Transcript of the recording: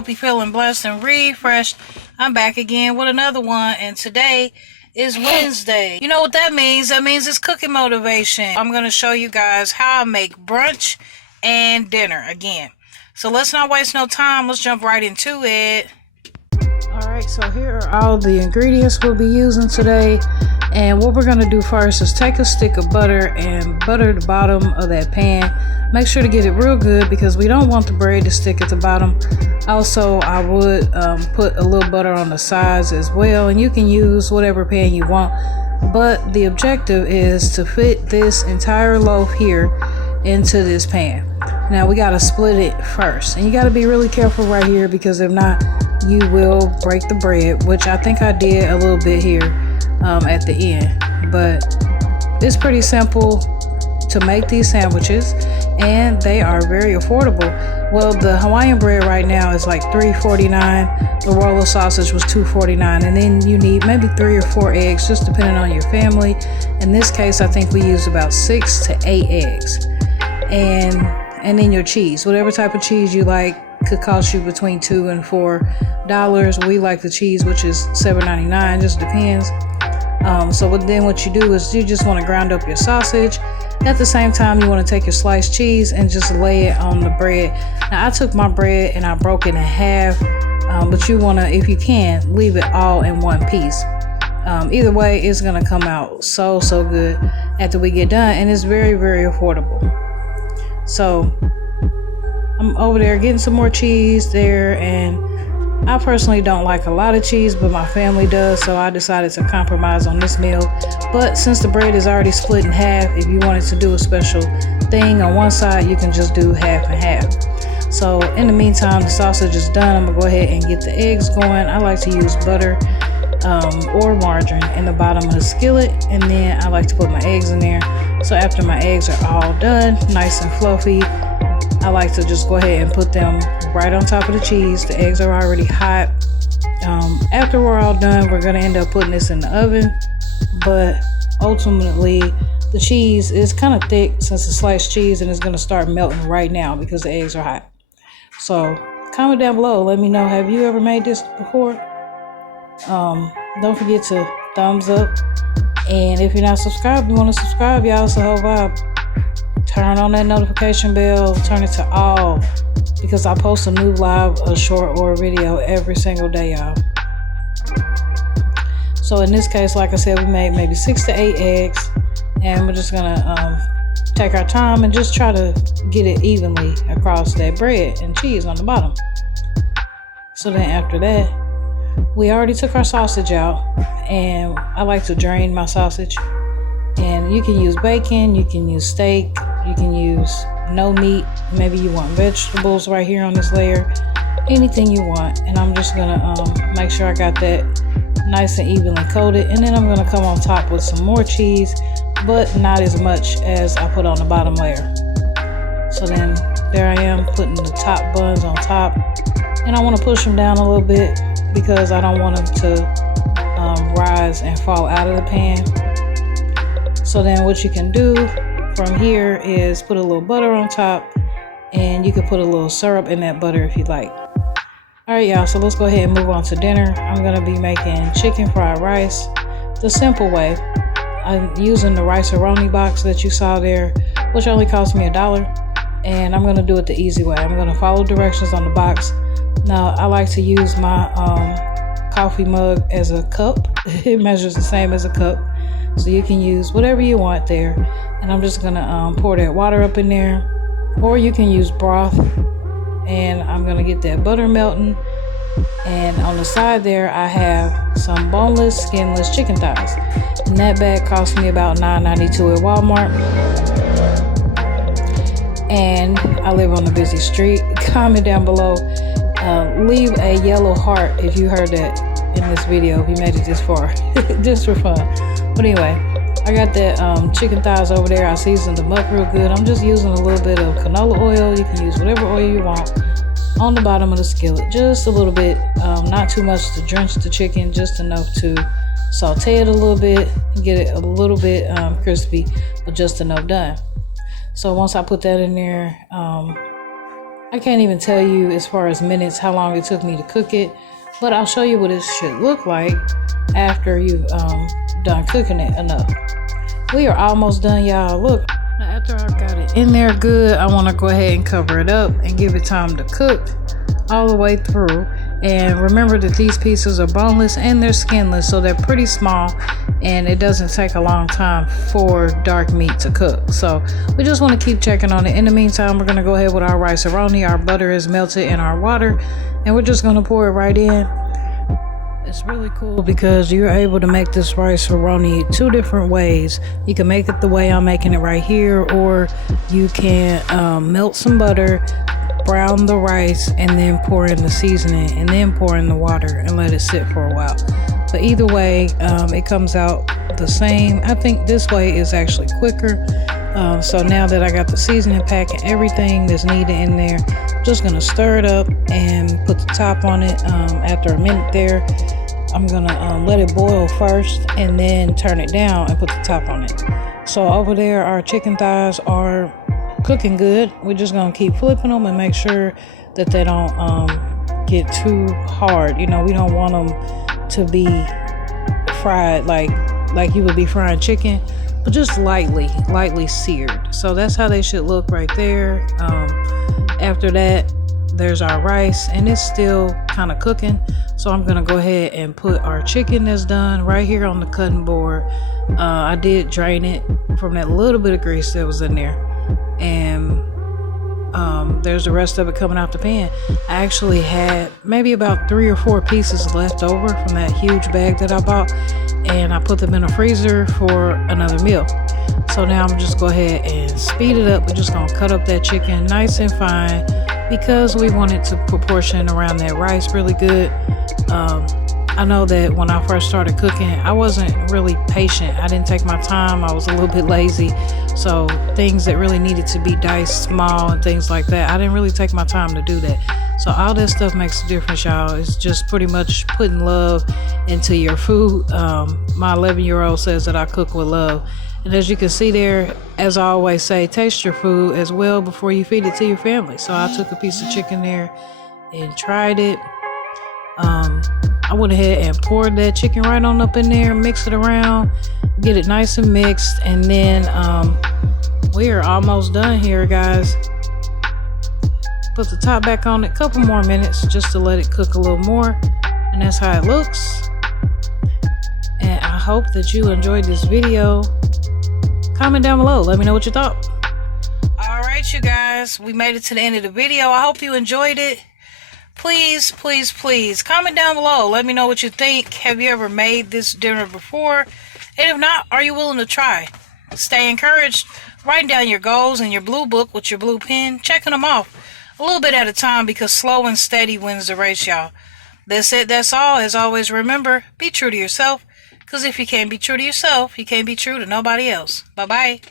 hope you're feeling blessed and refreshed. I'm back again with another one, and today is Wednesday. You know what that means? That means it's cooking motivation. I'm going to show you guys how I make brunch and dinner again. So let's not waste no time. Let's jump right into it. Alright, so here are all the ingredients we'll be using today. And what we're going to do first is take a stick of butter and butter the bottom of that pan. Make sure to get it real good because we don't want the bread to stick at the bottom. Also, I would put a little butter on the sides as well. And you can use whatever pan you want. But the objective is to fit this entire loaf here into this pan. Now we got to split it first. And you got to be really careful right here because if not, you will break the bread, which I think I did a little bit here at the end. But it's pretty simple to make these sandwiches and they are very affordable. Well, the Hawaiian bread right now is like $3.49. The roll of sausage was $2.49, and then you need maybe 3 or 4 eggs, just depending on your family. In this case, I think we used about 6 to 8 eggs. And then your cheese, whatever type of cheese you like, could cost you between $2 and $4. We like the cheese, which is $7.99, just depends. So then what you do is you just want to grind up your sausage. At the same time, you want to take your sliced cheese and just lay it on the bread. Now I took my bread and I broke it in half, but you want to, if you can, leave it all in one piece. Either way, it's going to come out so good after we get done, and it's very affordable. So I'm over there getting some more cheese there, and I personally don't like a lot of cheese, but my family does, so I decided to compromise on this meal. But since the bread is already split in half, if you wanted to do a special thing on one side, you can just do half and half. So in the meantime, the sausage is done. I'm gonna go ahead and get the eggs going. I like to use butter or margarine in the bottom of the skillet, and then I like to put my eggs in there. So after my eggs are all done, nice and fluffy, I like to just go ahead and put them right on top of the cheese. The eggs are already hot. After we're all done, we're going to end up putting this in the oven. But ultimately, the cheese is kind of thick since it's sliced cheese, and it's going to start melting right now because the eggs are hot. So comment down below. Let me know, have you ever made this before? Don't forget to thumbs up. And if you're not subscribed, you want to subscribe, y'all. So whole vibe. Turn on that notification bell, turn it to all, because I post a new live, a short, or a video every single day, y'all. So in this case, like I said, we made maybe 6 to 8 eggs, and we're just gonna take our time and just try to get it evenly across that bread and cheese on the bottom. So then after that, we already took our sausage out, and I like to drain my sausage. And you can use bacon, you can use steak, you can use no meat. Maybe you want vegetables right here on this layer. Anything you want. And I'm just gonna make sure I got that nice and evenly coated. And then I'm gonna come on top with some more cheese, but not as much as I put on the bottom layer. So then there I am putting the top buns on top. And I want to push them down a little bit because I don't want them to rise and fall out of the pan. So then what you can do from here is put a little butter on top, and you can put a little syrup in that butter if you like. Alright, y'all, so let's go ahead and move on to dinner. I'm going to be making chicken fried rice the simple way. I'm using the rice-a-roni box that you saw there, which only cost me $1. And I'm going to do it the easy way. I'm going to follow directions on the box. Now, I like to use my coffee mug as a cup. It measures the same as a cup. So you can use whatever you want there. And I'm just gonna pour that water up in there. Or you can use broth. And I'm gonna get that butter melting. And on the side there, I have some boneless, skinless chicken thighs. And that bag cost me about $9.92 at Walmart. And I live on a busy street. Comment down below. Leave a yellow heart if you heard that in this video, if you made it this far. Just for fun. But anyway, I got that chicken thighs over there. I seasoned them up real good. I'm just using a little bit of canola oil. You can use whatever oil you want on the bottom of the skillet. Just a little bit, not too much to drench the chicken, just enough to saute it a little bit and get it a little bit crispy, but just enough done. So once I put that in there, I can't even tell you as far as minutes how long it took me to cook it, but I'll show you what it should look like after you've done cooking it enough. We are almost done, y'all. Look, now after I've got it in there good, I want to go ahead and cover it up and give it time to cook all the way through. And remember that these pieces are boneless and they're skinless, so they're pretty small, and it doesn't take a long time for dark meat to cook. So we just want to keep checking on it. In the meantime, we're going to go ahead with our rice-a-roni. Our butter is melted in our water, and we're just going to pour it right in. It's really cool because you're able to make this rice-a-roni two different ways. You can make it the way I'm making it right here, or you can melt some butter, brown the rice, and then pour in the seasoning, and then pour in the water and let it sit for a while. But either way, it comes out the same. I think this way is actually quicker. So now that I got the seasoning pack and everything that's needed in there, I'm just gonna stir it up and put the top on it. After a minute there, I'm gonna let it boil first and then turn it down and put the top on it. So over there, our chicken thighs are cooking good. We're just gonna keep flipping them and make sure that they don't get too hard. You know, we don't want them to be fried like you would be frying chicken, but just lightly seared. So that's how they should look right there. After that, there's our rice, and it's still kind of cooking. So I'm gonna go ahead and put our chicken that's done right here on the cutting board. I did drain it from that little bit of grease that was in there, and there's the rest of it coming out the pan. I actually had maybe about 3 or 4 pieces left over from that huge bag that I bought, and I put them in a freezer for another meal. So now I'm just go ahead and speed it up. We're just gonna cut up that chicken nice and fine because we want it to proportion around that rice really good. I know that when I first started cooking, I wasn't really patient. I didn't take my time. I was a little bit lazy. So things that really needed to be diced small and things like that, I didn't really take my time to do that. So all that stuff makes a difference, y'all. It's just pretty much putting love into your food. My 11-year-old says that I cook with love. And as you can see there, as I always say, taste your food as well before you feed it to your family. So I took a piece of chicken there and tried it. I went ahead and poured that chicken right on up in there, mix it around, get it nice and mixed, and then we are almost done here, guys. Put the top back on it, a couple more minutes just to let it cook a little more, and that's how it looks. And I hope that you enjoyed this video. Comment down below, let me know what you thought. All right, you guys, we made it to the end of the video. I hope you enjoyed it. Please, please, please comment down below. Let me know what you think. Have you ever made this dinner before? And if not, are you willing to try? Stay encouraged. Writing down your goals in your blue book with your blue pen. Checking them off a little bit at a time, because slow and steady wins the race, y'all. That's it. That's all. As always, remember, be true to yourself. Because if you can't be true to yourself, you can't be true to nobody else. Bye-bye.